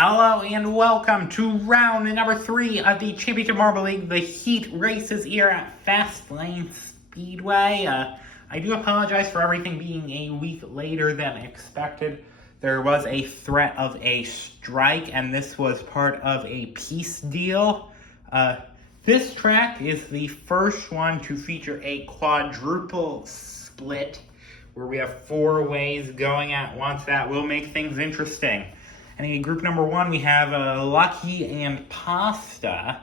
Hello and welcome to round number 3 of the Championship Marble League, the Heat Races here at Fast Lane Speedway. I do apologize for everything being a week later than expected. There was a threat of a strike, and this was part of a peace deal. This track is the first one to feature a quadruple split, where we have 4 ways going at once. That will make things interesting. And in group number 1, we have Lucky and Pasta,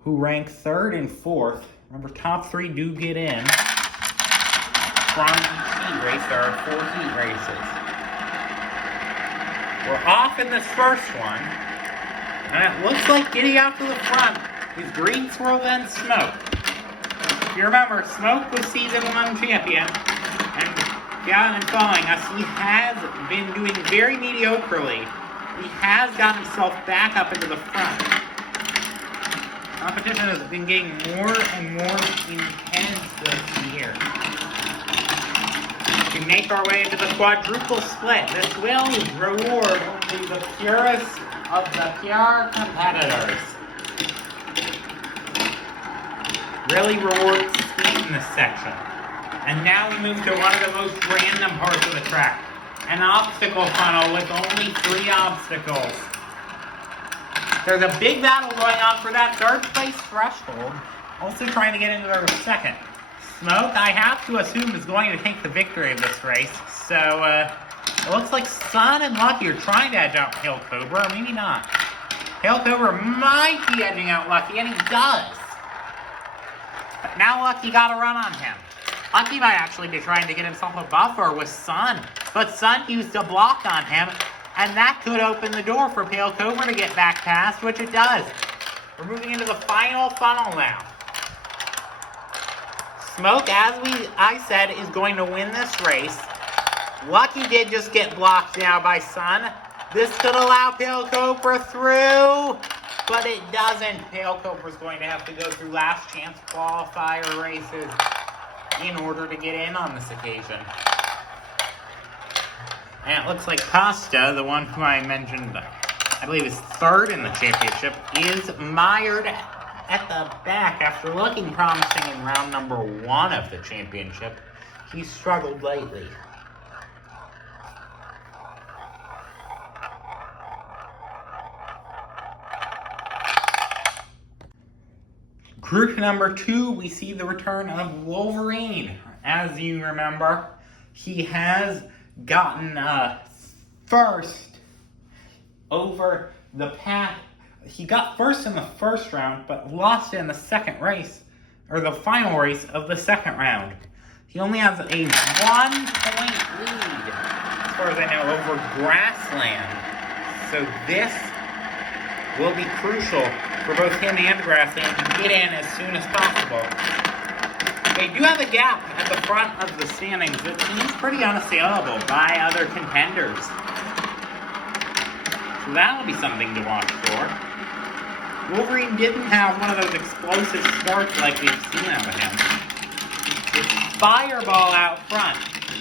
who rank 3rd and 4th. Remember, top 3 do get in from each heat race. There are 4 heat races. We're off in this first one, and it looks like getting out to the front is Green Swirl and Smoke. If you remember, Smoke was Season 1 champion, and if you haven't been following us, he has been doing very mediocrely. He has gotten himself back up into the front. Competition has been getting more and more intense this year. We make our way into the quadruple split. This will reward only the purest of the pure competitors. Really rewards speed in this section. And now we move to one of the most random parts of the track. An obstacle funnel with only 3 obstacles. There's a big battle going on for that 3rd place threshold. Also trying to get into the 2nd. Smoke, I have to assume, is going to take the victory of this race. So, it looks like Sun and Lucky are trying to edge out Pale Cobra, or maybe not. Pale Cobra might be edging out Lucky, and he does. But now Lucky got a run on him. Lucky might actually be trying to get himself a buffer with Sun, but Sun used a block on him, and that could open the door for Pale Cobra to get back past, which it does. We're moving into the final funnel now. Smoke, as I said, is going to win this race. Lucky did just get blocked now by Sun. This could allow Pale Cobra through, but it doesn't. Pale Cobra's going to have to go through last chance qualifier races in order to get in on this occasion. And it looks like Pasta, the one who I mentioned, I believe is 3rd in the championship, is mired at the back after looking promising in round number 1 of the championship. He's struggled lately. Group number 2, we see the return of Wolverine. As you remember, he has gotten first over the path. He got first in the first round, but lost in the second race, or the final race of the second round. He only has a 1-point lead, as far as I know, over Grassland. So this will be crucial for both him and Grassland to get in as soon as possible. They do have a gap at the front of the standings that seems pretty unassailable by other contenders. So that'll be something to watch for. Wolverine didn't have one of those explosive starts like we've seen out of him. It's Fireball out front.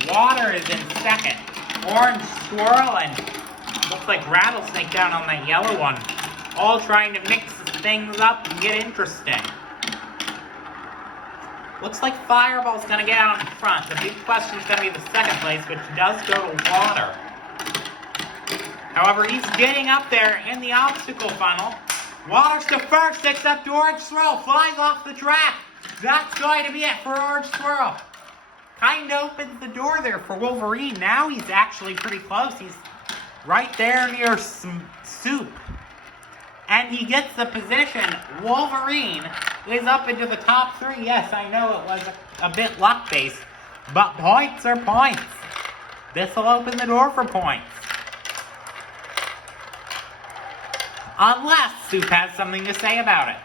Water is in 2nd. Orange Swirl and looks like Rattlesnake down on that yellow one. All trying to mix things up and get interesting. Looks like Fireball's going to get out in front. The big question is going to be the 2nd place, which does go to Water. However, he's getting up there in the obstacle funnel. Water's to first, except Orange Swirl flies off the track. That's going to be it for Orange Swirl. Kind of opens the door there for Wolverine. Now he's actually pretty close. He's right there near Soup. And he gets the position. Wolverine is up into the top 3. Yes, I know it was a bit luck-based, but points are points. This will open the door for points. Unless Soup has something to say about it.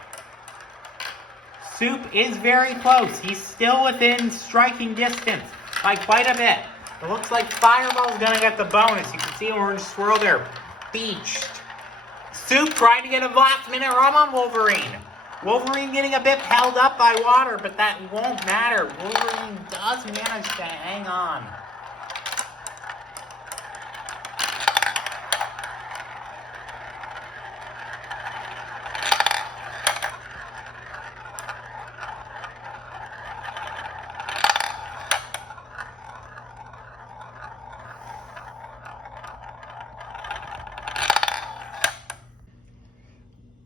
Soup is very close. He's still within striking distance by quite a bit. It looks like Fireball's going to get the bonus. You can see Orange Swirl there beached. Soup trying to get a last-minute run on Wolverine. Wolverine getting a bit held up by Water, but that won't matter. Wolverine does manage to hang on.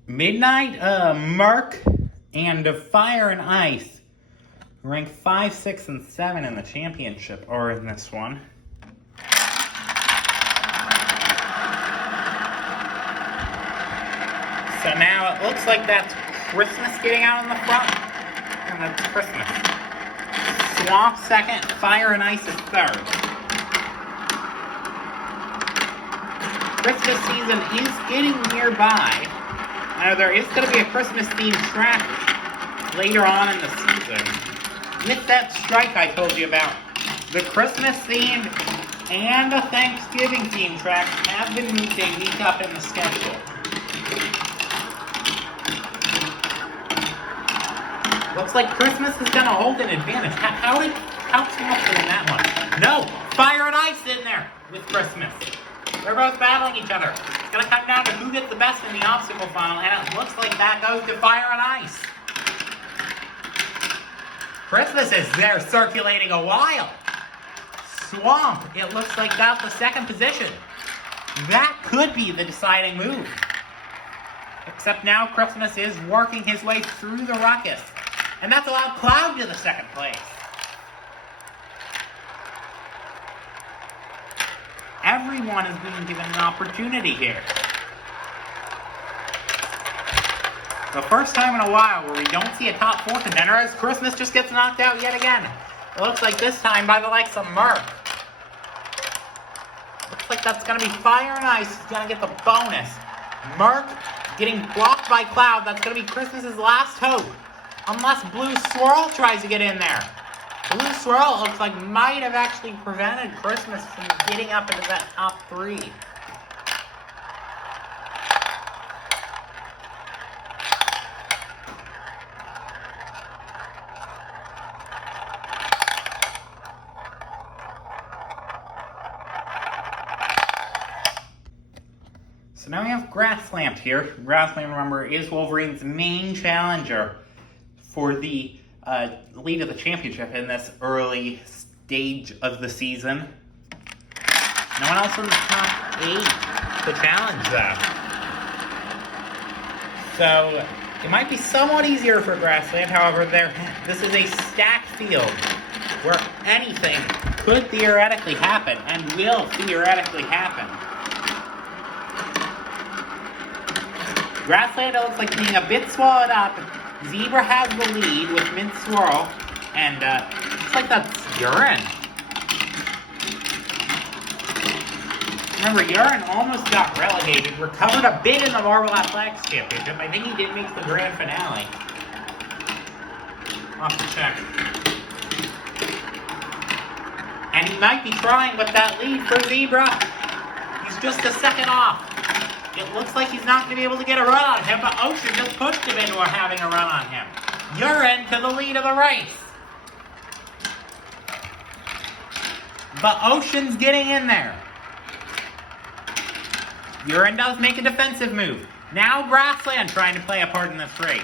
Midnight, Merc, and Fire and Ice rank 5, 6, and 7 in the championship, or in this one. So now it looks like that's Christmas getting out in the front, and that's Christmas. Swamp second, Fire and Ice is third. Christmas season is getting nearby. Now there is going to be a Christmas-themed track later on in the season. With that strike I told you about, the Christmas-themed and the Thanksgiving-themed tracks have been moved a week up in the schedule. Looks like Christmas is going to hold an advantage. How's Swamp in that one? No! Fire and Ice in there with Christmas. They're both battling each other. It's going to come down to who gets the best in the obstacle final, and it looks like that goes to Fire and Ice. Christmas is there circulating a while. Swamp, it looks like got the second position. That could be the deciding move. Except now Christmas is working his way through the ruckus. And that's allowed Cloud to the second place. Everyone is being given an opportunity here. The first time in a while where we don't see a top 4 contender as Christmas just gets knocked out yet again. It looks like this time by the likes of Merc. Looks like that's going to be Fire and Ice who's going to get the bonus. Merc getting blocked by Cloud. That's going to be Christmas's last hope. Unless Blue Swirl tries to get in there. Blue Swirl looks like might have actually prevented Christmas from getting up into that top 3. So now we have Grassland here. Grassland, remember, is Wolverine's main challenger for the lead of the championship in this early stage of the season. No one else in the top 8 to challenge that. So it might be somewhat easier for Grassland. However, this is a stacked field where anything could theoretically happen and will theoretically happen. Grassland looks like being a bit swallowed up. Zebra has the lead with Mint Swirl, and looks like that's Urine. Remember, Urine almost got relegated, recovered a bit in the Marvel Athletics Championship. I think he did make the grand finale. I'll have to check. And he might be trying with that lead for Zebra. He's just a second off. It looks like he's not going to be able to get a run on him, but Ocean just pushed him into having a run on him. Urine to the lead of the race. But Ocean's getting in there. Urine does make a defensive move. Now Grassland trying to play a part in this race.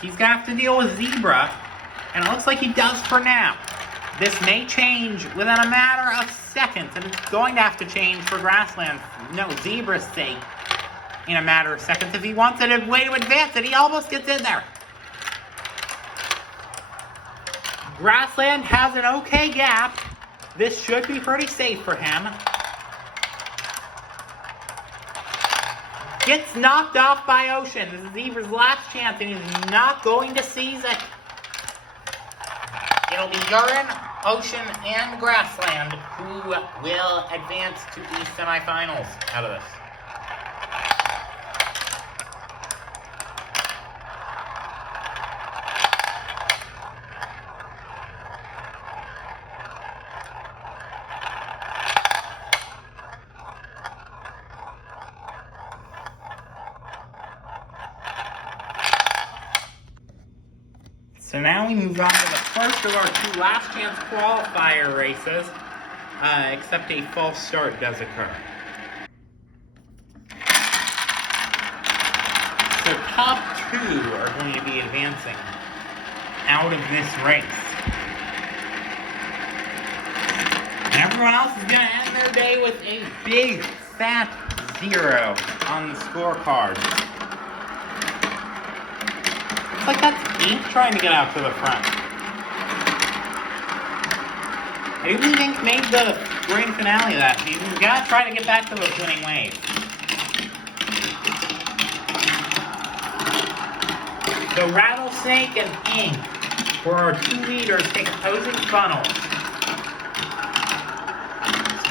He's going to have to deal with Zebra, and it looks like he does for now. This may change within a matter of seconds, and it's going to have to change for Grassland, Zebra's sake, in a matter of seconds. If he wants a way to advance it, he almost gets in there. Grassland has an okay gap. This should be pretty safe for him. Gets knocked off by Ocean. This is Zebra's last chance, and he's not going to seize it. It'll be Urine, Ocean, and Grassland who will advance to the semifinals out of this. So now we move on to the first of our 2 last chance qualifier races, except a false start does occur. So top 2 are going to be advancing out of this race. And everyone else is going to end their day with a big fat 0 on the scorecard. Looks like that's Ink trying to get out to the front. I do believe Ink made the grand finale of that season. He's got to try to get back to those winning ways. So Rattlesnake and Ink, for our 2 leaders, take opposing funnels.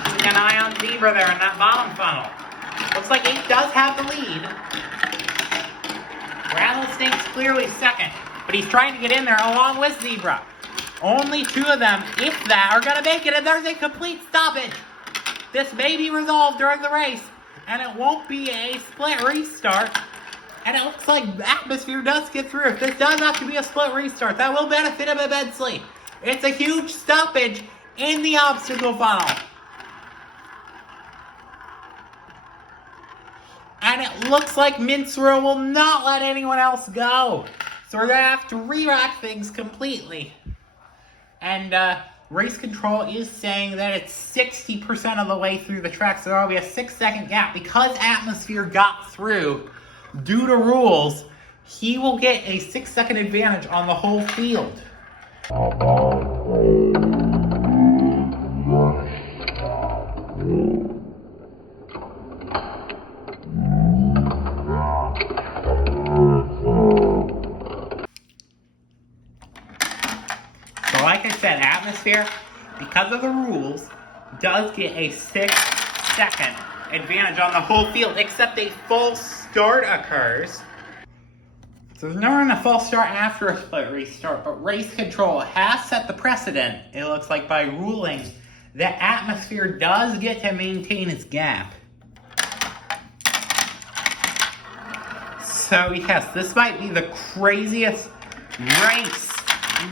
Keeping an eye on Zebra there in that bottom funnel. Looks like Ink does have the lead. Rattlesnake's clearly second, but he's trying to get in there along with Zebra. Only 2 of them, if that, are going to make it, and there's a complete stoppage. This may be resolved during the race, and it won't be a split restart. And it looks like Atmosphere does get through. If this does have to be a split restart, that will benefit him immensely. It's a huge stoppage in the obstacle funnel. And it looks like Mintzrow will not let anyone else go. So we're going to have to re-rack things completely. And Race Control is saying that it's 60% of the way through the track, so there will be a 6-second gap. Because Atmosphere got through, due to rules, he will get a 6-second advantage on the whole field. So like I said, Atmosphere, because of the rules, does get a 6-second advantage on the whole field, except a false start occurs. So there's never a false start after a split restart, but Race Control has set the precedent, it looks like, by ruling that Atmosphere does get to maintain its gap. So yes, this might be the craziest race.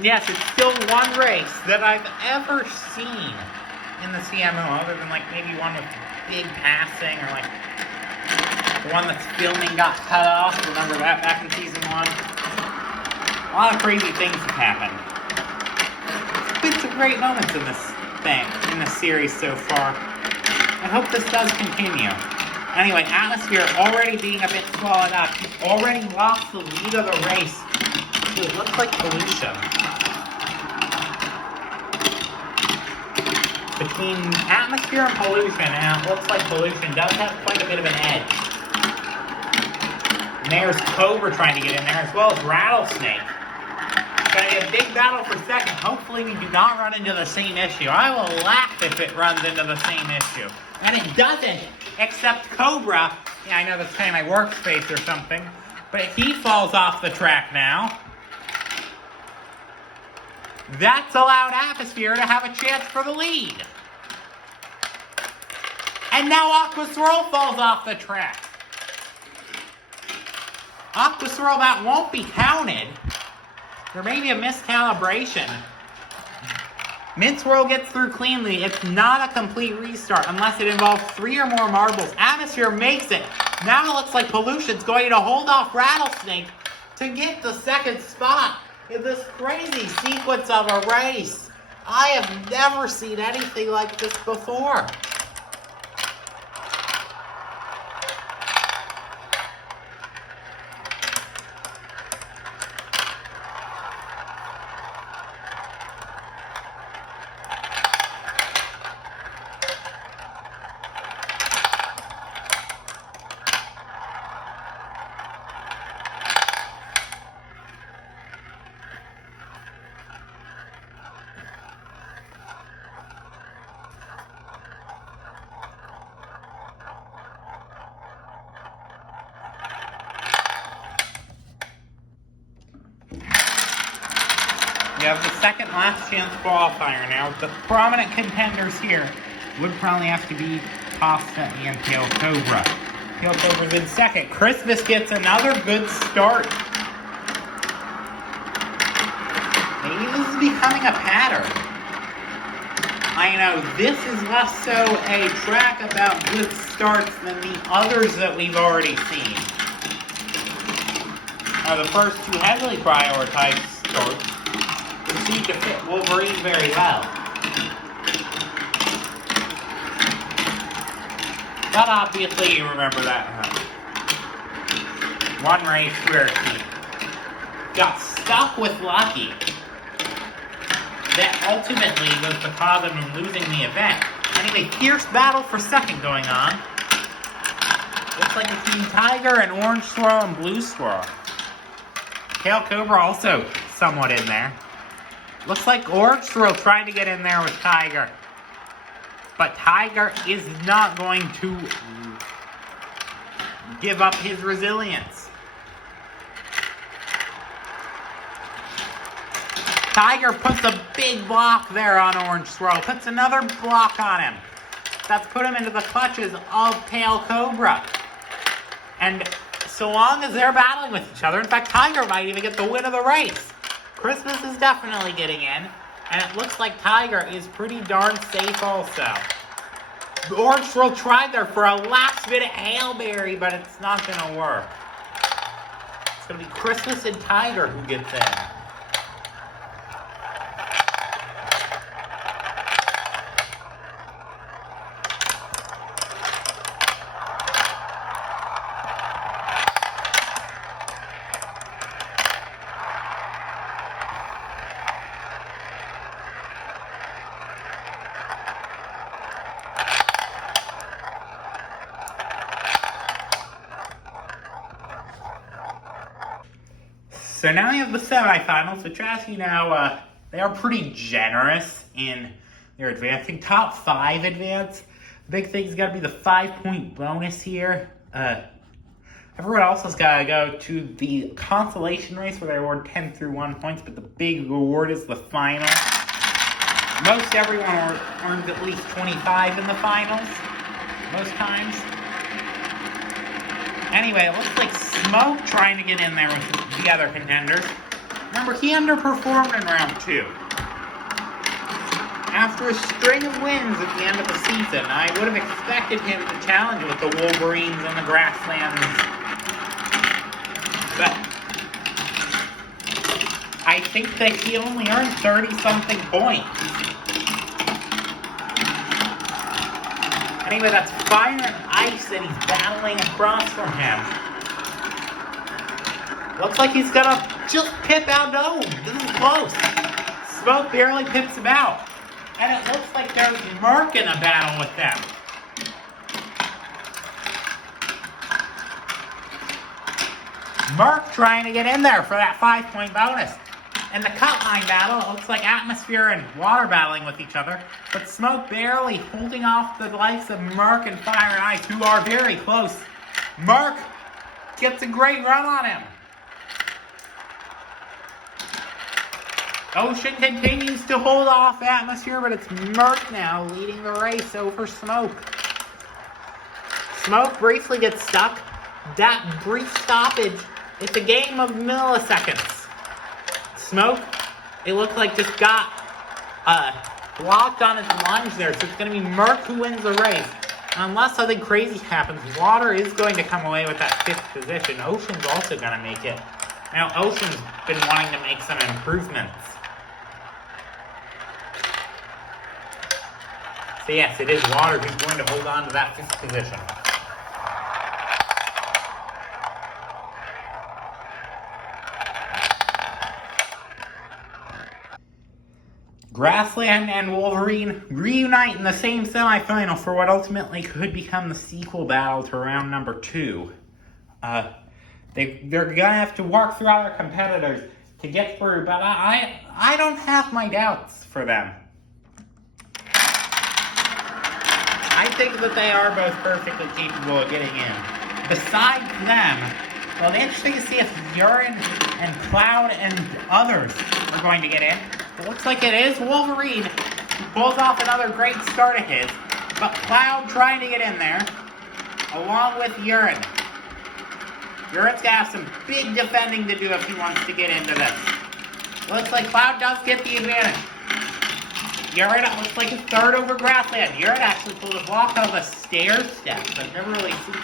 Yes, it's still one race that I've ever seen in the CMO, other than like maybe one with big passing, or like the one that's filming got cut off. Remember that back in season 1? A lot of crazy things have happened. It's been some great moments in this series so far. I hope this does continue. Anyway, Atmosphere already being a bit swallowed up. He's already lost the lead of the race. It looks like Pollution. Between Atmosphere and Pollution, and it looks like Pollution does have quite a bit of an edge. And there's Cobra trying to get in there, as well as Rattlesnake. It's going to be a big battle for second. Hopefully we do not run into the same issue. I will laugh if it runs into the same issue. And it doesn't, except Cobra. Yeah, I know that's kind of my workspace or something. But he falls off the track now. That's allowed Atmosphere to have a chance for the lead. And now Aqua Swirl falls off the track. Aqua Swirl, that won't be counted. There may be a miscalibration. Mintzrow gets through cleanly. It's not a complete restart unless it involves 3 or more marbles. Atmosphere makes it. Now it looks like Pollution's going to hold off Rattlesnake to get the second spot in this crazy sequence of a race. I have never seen anything like this before. We have the second last chance qualifier now. The prominent contenders here would probably have to be Pasta and Tail Cobra. Tail Cobra's in second. Christmas gets another good start. Maybe this is becoming a pattern. I know this is less so a track about good starts than the others that we've already seen. The first 2 heavily prioritized starts seem to fit Wolverine very well. But obviously you remember that one race where he got stuck with Lucky. That ultimately was the cause of him losing the event. Anyway, fierce battle for second going on. Looks like between Tiger and Orange Swirl and Blue Swirl. Pale Cobra also somewhat in there. Looks like Orange Swirl trying to get in there with Tiger. But Tiger is not going to give up his resilience. Tiger puts a big block there on Orange Swirl. Puts another block on him. That's put him into the clutches of Pale Cobra. And so long as they're battling with each other, in fact, Tiger might even get the win of the race. Christmas is definitely getting in. And it looks like Tiger is pretty darn safe also. Orange Swirl tried there for a last-minute Hail Mary, but it's not going to work. It's going to be Christmas and Tiger who gets in. So now you have the semifinals, which as you know, they are pretty generous in their advancing. Top 5 advance. The big thing's got to be the 5-point bonus here. Everyone else has got to go to the Consolation race where they award 10 through 1 points, but the big reward is the final. Most everyone earns at least 25 in the finals, most times. Anyway, it looks like Smoke trying to get in there with the other contenders. Remember, he underperformed in round 2. After a string of wins at the end of the season, I would have expected him to challenge with the Wolverines and the Grasslands. But I think that he only earned 30-something points. Anyway, that's Fire and Ice that he's battling across from him. Looks like he's gonna just pip out Dome. This is close. Smoke barely pips him out. And it looks like there's Merc in a battle with them. Merc trying to get in there for that 5-point bonus. In the cut line battle, it looks like Atmosphere and Water battling with each other, but Smoke barely holding off the likes of Merc and Fire and Ice, who are very close. Merc gets a great run on him. Ocean continues to hold off Atmosphere, but it's Merc now leading the race over Smoke. Smoke briefly gets stuck. That brief stoppage is a game of milliseconds. Smoke, it looked like just got blocked on his lunge there, so it's going to be Merc who wins the race. Unless something crazy happens, Water is going to come away with that 5th position. Ocean's also going to make it. Now, Ocean's been wanting to make some improvements. So yes, it is Water who's going to hold on to that 5th position. Grassland and Wolverine reunite in the same semifinal for what ultimately could become the sequel battle to round number 2. They're going to have to work through other competitors to get through, but I don't have my doubts for them. I think that they are both perfectly capable of getting in. Besides them, well, it's interesting to see if Urine and Cloud and others are going to get in. It looks like it is Wolverine who pulls off another great start of his, but Cloud trying to get in there, along with Urine. Urine's got to have some big defending to do if he wants to get into this. Looks like Cloud does get the advantage. Urine looks like a 3rd over Grassland. Urine actually pulled a block of a stair step. I've never really seen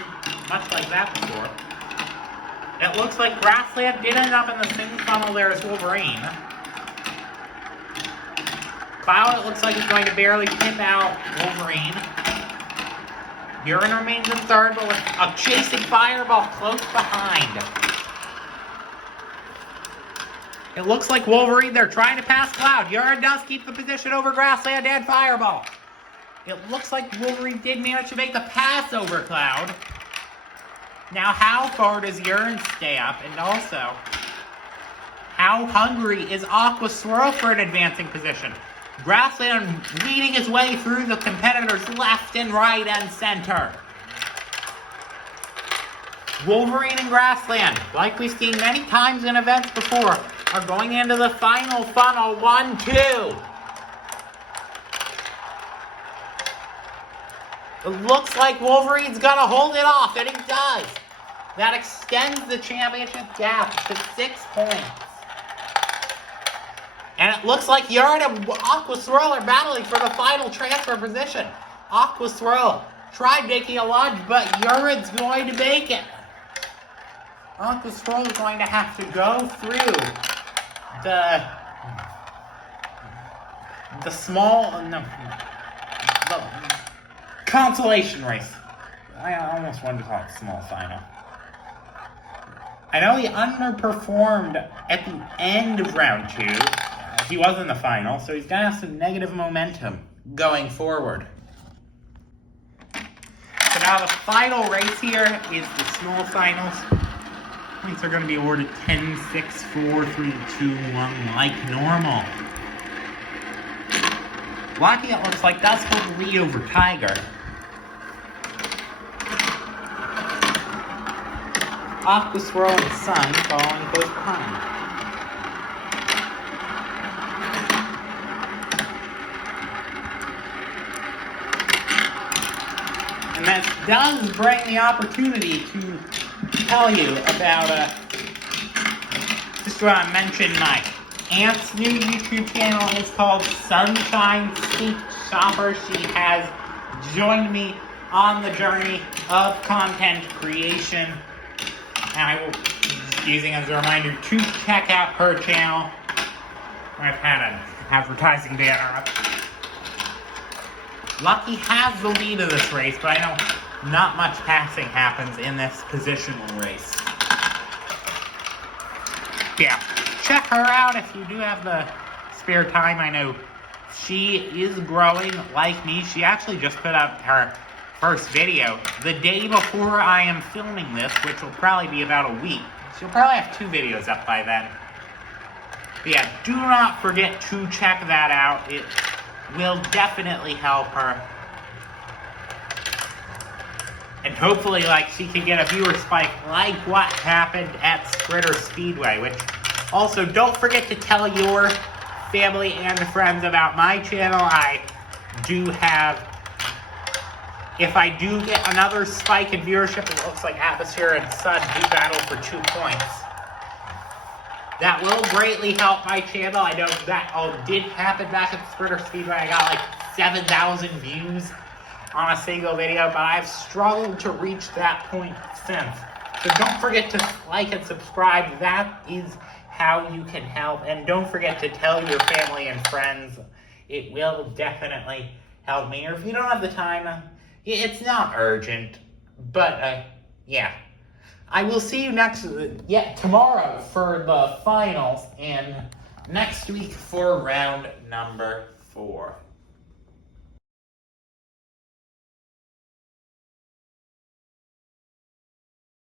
much like that before. It looks like Grassland did end up in the same funnel there as Wolverine. Cloud, it looks like, is going to barely pip out Wolverine. Urine remains in third, but with a chasing Fireball close behind. It looks like Wolverine, they're trying to pass Cloud. Urine does keep the position over Grassland and Fireball. It looks like Wolverine did manage to make the pass over Cloud. Now, how far does Urine stay up? And also, how hungry is Aqua Swirl for an advancing position? Grassland leading his way through the competitors left and right and center. Wolverine and Grassland, like we've seen many times in events before, are going into the final funnel. 1-2. It looks like Wolverine's gonna hold it off, and he does. That extends the championship gap to 6 points. And it looks like Urine and Aqua Swirl are battling for the final transfer position. Aqua Swirl tried making a lunge, but Urine's going to make it. Aqua Swirl is going to have to go through the consolation race. I almost wanted to call it small final. I know he underperformed at the end of round 2. He was in the final, so he's going to have some negative momentum going forward. So now the final race here is the small finals. Points are going to be awarded 10, 6, 4, 3, 2, 1, like normal. Lucky, it looks like, does hold the lead over Tiger. Aqua Swirl and Sun following close behind. And that does bring the opportunity to tell you about, just want to mention my aunt's new YouTube channel is called Sunshine Sneak Shopper. She has joined me on the journey of content creation. And I will be using as a reminder to check out her channel. I've had an advertising banner up. Lucky has the lead of this race, but I know not much passing happens in this positional race. Yeah, check her out if you do have the spare time. I know she is growing like me. She actually just put up her first video the day before I am filming this, which will probably be about a week. She'll probably have 2 videos up by then. But yeah, do not forget to check that out. It will definitely help her. And hopefully, like, she can get a viewer spike like what happened at Sprinter Speedway, which also don't forget to tell your family and friends about my channel. I do have, if I do get another spike in viewership, it looks like Atmosphere and Sun do battle for 2 points. That will greatly help my channel. I know that all did happen back at Sprinter Speedway. I got like 7,000 views on a single video, but I've struggled to reach that point since. So don't forget to like and subscribe. That is how you can help. And don't forget to tell your family and friends. It will definitely help me. Or if you don't have the time, it's not urgent. But, yeah. I will see you tomorrow for the finals, and next week for round number 4.